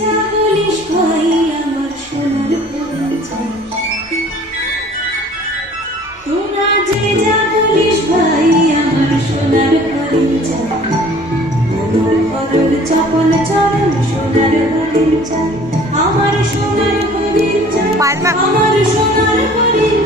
যা বলিস ভাই আমার সোনার পরিচয়, তোরা যে যা বলিস ভাই আমার সোনার পরিচয়, চপল চরণ সোনার পরিচয়, আমার সোনার পরিচয়, আমার সোনার পরিচয়।